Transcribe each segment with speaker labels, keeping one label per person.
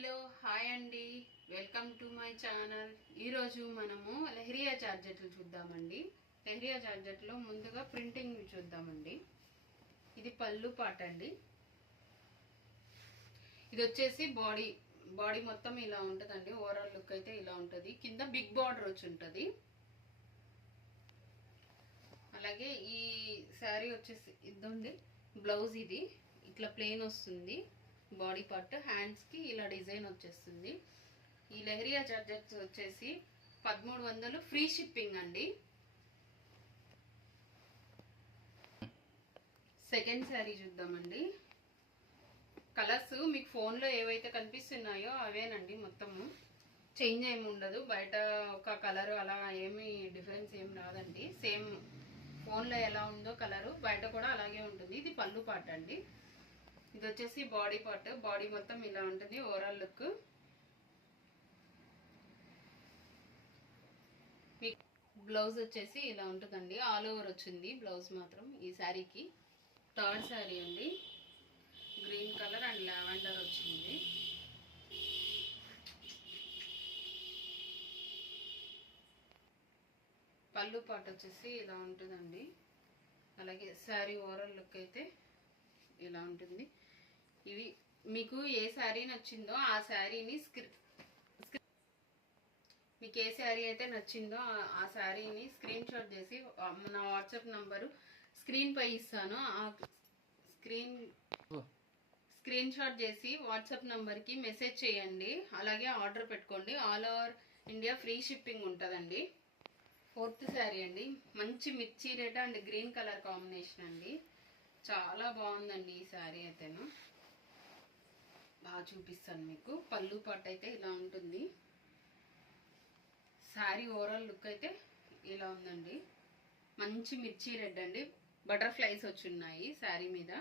Speaker 1: Hello hi అండి. Welcome to my channel. ఈరోజు మనము లెహరియా చార్జెట్లు చూద్దామండి. లెహరియా చార్జెట్లో ముందుగా ప్రింటింగ్ చూద్దామండి. ఇది పళ్ళు పాట అండి. ఇది వచ్చేసి బాడీ బాడీ మొత్తం ఇలా ఉంటుందండి. ఓవరాల్ లుక్ అయితే ఇలా ఉంటుంది. కింద బిగ్ బార్డర్ వచ్చి ఉంటుంది. అలాగే ఈ శారీ వచ్చేసి ఇదండి. బ్లౌజ్ ఇది. ఇట్లా ప్లెయిన్ వస్తుంది. బాడీ పార్ట్ హ్యాండ్స్కి ఇలా డిజైన్ వచ్చేస్తుంది. ఈ లెహరియా చార్జెస్ వచ్చేసి పదమూడు వందలు. ఫ్రీ షిప్పింగ్ అండి. సెకండ్ శారీ చూద్దామండి. కలర్స్ మీకు ఫోన్లో ఏవైతే కనిపిస్తున్నాయో అవేనండి మొత్తము. చేంజ్ ఏమి ఉండదు. బయట ఒక కలర్ అలా ఏమి డిఫరెన్స్ ఏం రాదండి. సేమ్ ఫోన్లో ఎలా ఉందో కలరు బయట కూడా అలాగే ఉంటుంది. ఇది పళ్ళు పార్ట్ అండి. ఇది వచ్చేసి బాడీ పార్ట్. బాడీ మొత్తం ఇలా ఉంటుంది ఓవరాల్ లుక్. మీకు బ్లౌజ్ వచ్చేసి ఇలా ఉంటుందండి. ఆల్ ఓవర్ వచ్చింది బ్లౌజ్ మాత్రం ఈ శారీకి. థర్డ్ శారీ అండి. గ్రీన్ కలర్ అండ్ లావెండర్ వచ్చింది. పళ్ళు పాట వచ్చేసి ఇలా ఉంటుందండి. అలాగే శారీ ఓవరాల్ లుక్ అయితే ఇలా ఉంటుంది. మీకు ఏ శారీ నచ్చిందో ఆ శారీని స్క్రీ మీకు ఏ శారీ అయితే నచ్చిందో ఆ- శారీని స్క్రీన్ షాట్ చేసి నా వాట్సాప్ నంబరు స్క్రీన్ పై ఇస్తాను. ఆ స్క్రీన్ స్క్రీన్ షాట్ చేసి వాట్సాప్ నంబర్కి మెసేజ్ చేయండి. అలాగే ఆర్డర్ పెట్టుకోండి. All over India free shipping ఉంటుందండి. ఫోర్త్ శారీ అండి. మంచి మిర్చి red and green colour combination అండి. చాలా బాగుందండి ఈ శారీ అయితేను. చూపిస్తాను మీకు. పళ్ళు పట్టు అయితే ఇలా ఉంటుంది. శారీ ఓవరాల్ లుక్ అయితే ఇలా ఉందండి. మంచి మిర్చి రెడ్ అండి. బటర్ఫ్లైస్ వచ్చి ఉన్నాయి శారీ మీద.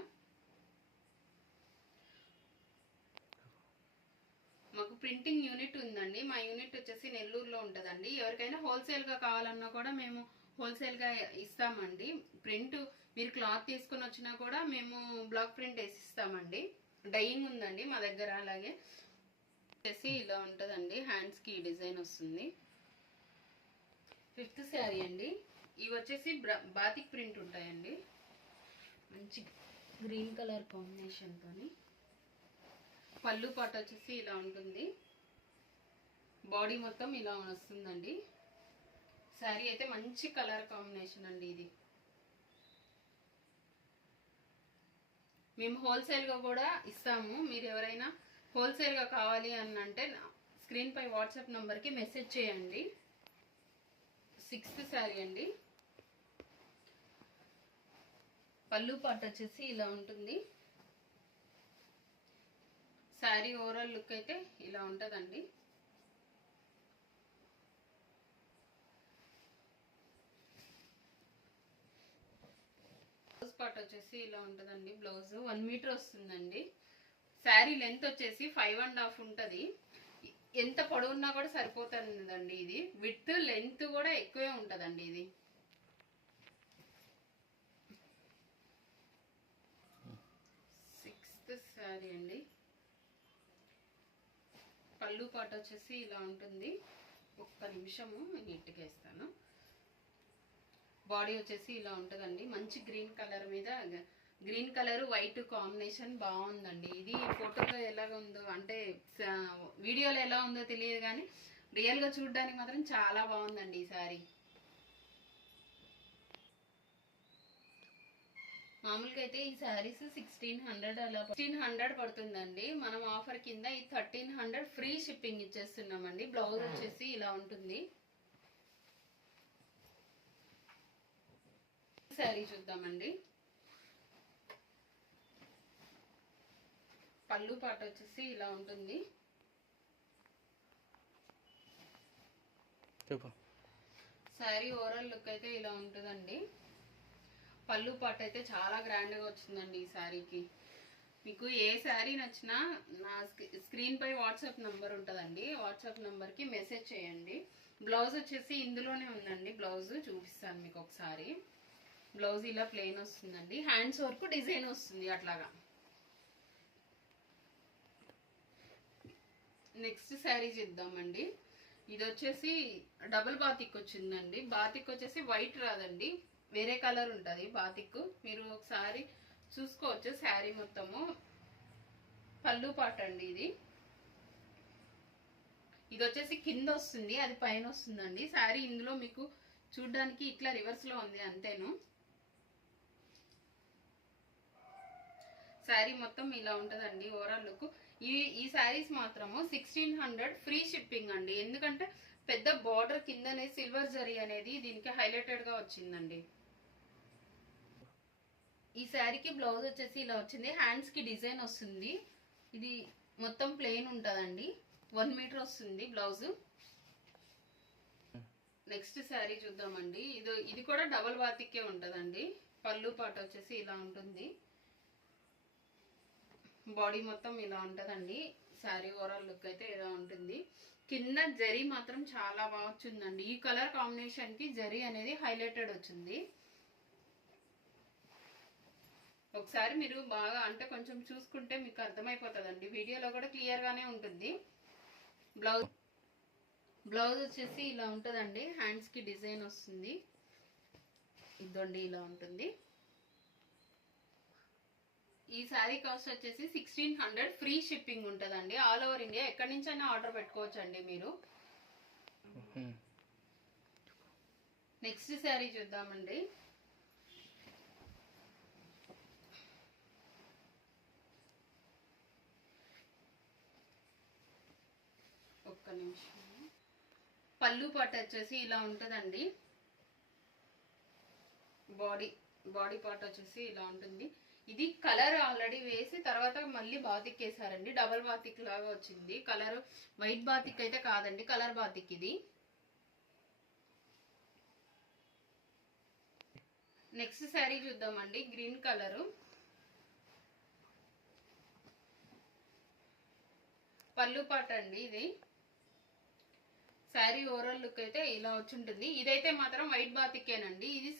Speaker 1: మాకు ప్రింటింగ్ యూనిట్ ఉందండి. మా యూనిట్ వచ్చేసి నెల్లూరులో ఉంటుందండి. ఎవరికైనా హోల్సేల్గా కావాలన్నా కూడా మేము హోల్సేల్గా ఇస్తామండి. ప్రింట్ మీరు క్లాత్ తీసుకొని వచ్చినా కూడా మేము బ్లాక్ ప్రింట్ వేసి ఇస్తామండి డైయింగ్ ఉందండి మా దగ్గర అలాగే. వచ్చేసి ఇలా ఉంటుందండి. హ్యాండ్స్కి ఈ డిజైన్ వస్తుంది. ఫిఫ్త్ శారీ అండి. ఇవి వచ్చేసి బాతిక్ ప్రింట్ ఉంటాయండి. మంచి గ్రీన్ కలర్ కాంబినేషన్తోని పళ్ళు పాట వచ్చేసి ఇలా ఉంటుంది. బాడీ మొత్తం ఇలా వస్తుందండి. శారీ అయితే మంచి కలర్ కాంబినేషన్ అండి ఇది. మేము హోల్సేల్గా కూడా ఇస్తాము. మీరు ఎవరైనా హోల్సేల్గా కావాలి అని అంటే స్క్రీన్ పై వాట్సాప్ నెంబర్కి మెసేజ్ చేయండి. సిక్స్త్ శారీ అండి. పళ్ళు పాట వచ్చేసి ఇలా ఉంటుంది. శారీ ఓవరాల్ లుక్ అయితే ఇలా ఉంటుందండి. బ్లౌజ్ పార్ట్ వచ్చేసి ఇలా ఉంటుందండి బ్లౌజ్ వన్ మీటర్ వస్తుందండి. శారీ లెంత్ వచ్చేసి ఫైవ్ అండ్ హాఫ్ ఉంటుంది. ఎంత పొడవున్నా కూడా సరిపోతుందండి ఇది. విత్ లెంత్ కూడా ఎక్కువే ఉంటుందండి ఇది. సిక్స్త్ శారీ అండి. పళ్ళు పాట వచ్చేసి ఇలా ఉంటుంది. ఒక్క నిమిషము నీట్గా బాడీ వచ్చేసి ఇలా ఉంటుందండి. మంచి గ్రీన్ కలర్ మీద గ్రీన్ కలర్ వైట్ కాంబినేషన్ బాగుందండి. ఇది ఫోటోలో ఎలాగ ఉందో అంటే వీడియోలో ఎలా ఉందో తెలియదు కానీ రియల్గా చూడడానికి మాత్రం చాలా బాగుందండి ఈ సారీ. మామూలుగా అయితే ఈ శారీస్ సిక్స్టీన్ హండ్రెడ్ అలా సిక్స్టీన్ హండ్రెడ్ పడుతుందండి. మనం ఆఫర్ కింద ఈ థర్టీన్ హండ్రెడ్ ఫ్రీ షిప్పింగ్ ఇచ్చేస్తున్నామండి. బ్లౌజ్ వచ్చేసి ఇలా ఉంటుంది. శారీ చూద్దామండి. పళ్ళు పాట వచ్చేసి ఇలా ఉంటుంది. శారీ ఓవరాల్ లుక్ అయితే ఇలా ఉంటుందండి. పళ్ళు పాట అయితే చాలా గ్రాండ్గా వచ్చిందండి ఈ శారీకి. మీకు ఏ శారీ నచ్చినా నా స్క్రీ- స్క్రీన్ పై వాట్సాప్ నంబర్ ఉంటుందండి. వాట్సాప్ నంబర్కి మెసేజ్ చేయండి. బ్లౌజ్ వచ్చేసి ఇందులోనే ఉందండి. బ్లౌజ్ చూపిస్తాను మీకు ఒకసారి. బ్లౌజ్ ఇలా ప్లెయిన్ వస్తుందండి. హ్యాండ్స్ వరకు డిజైన్ వస్తుంది అట్లాగా. నెక్స్ట్ శారీ చేద్దామండి. ఇది వచ్చేసి డబుల్ బాతిక్ వచ్చిందండి. బాతిక్ వచ్చేసి వైట్ రాదండి. వేరే కలర్ ఉంటుంది బాతిక్. మీరు ఒకసారి చూసుకోవచ్చు శారీ మొత్తము. పళ్ళు పాట అండి ఇది. ఇది వచ్చేసి కింద వస్తుంది అది పైన వస్తుందండి. శారీ ఇందులో మీకు చూడడానికి ఇట్లా రివర్స్లో ఉంది అంతేను. శారీ మొత్తం ఇలా ఉంటుందండి ఓవరాల్ లుక్ ఈ ఈ శారీస్ మాత్రము సిక్స్టీన్ హండ్రెడ్ ఫ్రీ షిప్పింగ్ అండి. ఎందుకంటే పెద్ద బార్డర్ కిందనే సిల్వర్ జరీ అనేది దీనికి హైలైటెడ్గా వచ్చిందండి. ఈ శారీకి బ్లౌజ్ వచ్చేసి ఇలా వచ్చింది. హ్యాండ్స్కి డిజైన్ వస్తుంది. ఇది మొత్తం ప్లెయిన్ ఉంటదండి. వన్ మీటర్ వస్తుంది బ్లౌజ్ నెక్స్ట్ శారీ చూద్దామండి. ఇది ఇది కూడా డబల్ బాతికే ఉంటదండి. పళ్ళు పాట వచ్చేసి ఇలా ఉంటుంది. బాడీ మొత్తం ఇలా ఉంటదండి. శారీ ఓవరాల్ లుక్ అయితే ఇలా ఉంటుంది. కింద జరీ మాత్రం చాలా బాగా వచ్చిందండి. ఈ కలర్ కాంబినేషన్కి జరీ అనేది హైలైటెడ్ వచ్చింది. ఒకసారి మీరు బాగా అంటే కొంచెం చూసుకుంటే మీకు అర్థమైపోతుందండి. వీడియోలో కూడా క్లియర్ గానే ఉంటుంది. బ్లౌజ్ బ్లౌజ్ వచ్చేసి ఇలా ఉంటుందండి. హ్యాండ్స్కి డిజైన్ వస్తుంది. ఇదండి ఇలా ఉంటుంది. ఈ శారీ కాస్ట్ వచ్చేసి సిక్స్టీన్ హండ్రెడ్ ఫ్రీ షిప్పింగ్ ఉంటుందండి. ఆల్ ఓవర్ ఇండియా ఎక్కడి నుంచైనా ఆర్డర్ పెట్టుకోవచ్చు అండి మీరు నెక్స్ట్ శారీ చూద్దామండి. ఒక్క నిమిషం. పళ్ళు పాట వచ్చేసి ఇలా ఉంటుందండి. బాడీ బాడీ పార్ట్ వచ్చేసి ఇలా ఉంటుంది. ఇది కలర్ ఆల్రెడీ వేసి తర్వాత మళ్ళీ బాతిక్ వేసారండి డబల్ బాతిక్ లాగా వచ్చింది. కలర్ వైట్ బాతిక్ అయితే కాదండి. కలర్ బాతిక్ ఇది. నెక్స్ట్ శారీ చూద్దామండి. Green colour. పళ్ళు పాట అండి ఇది. శారీ ఓవరాల్ లుక్ అయితే ఇలా వచ్చి ఉంటుంది. ఇదైతే మాత్రం వైట్ బాతికేనండి ఇది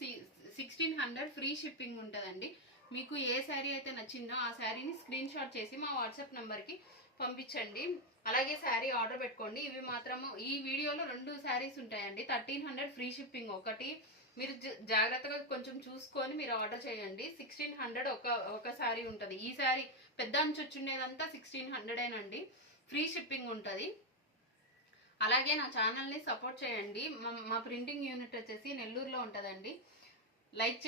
Speaker 1: సిక్స్టీన్ హండ్రెడ్ ఫ్రీ షిప్పింగ్ ఉంటుందండి. మీకు ఏ శారీ అయితే నచ్చిందో ఆ శారీని స్క్రీన్ షాట్ చేసి మా వాట్సాప్ నెంబర్కి పంపించండి. అలాగే శారీ ఆర్డర్ పెట్టుకోండి. ఇవి మాత్రము ఈ వీడియోలో రెండు శారీస్ ఉంటాయండి. థర్టీన్ హండ్రెడ్ ఫ్రీ షిప్పింగ్ ఒకటి. మీరు జాగ్రత్తగా కొంచెం చూసుకొని మీరు ఆర్డర్ చేయండి. సిక్స్టీన్ హండ్రెడ్ ఒక ఒక శారీ ఉంటుంది. ఈ శారీ పెద్ద అంచు వచ్చిండేదంతా సిక్స్టీన్ హండ్రెడేనండి ఫ్రీ షిప్పింగ్ ఉంటుంది. అలాగే నా ఛానల్ని సపోర్ట్ చేయండి. మా- మా ప్రింటింగ్ యూనిట్ వచ్చేసి నెల్లూరులో ఉంటుందండి. లైక్ చే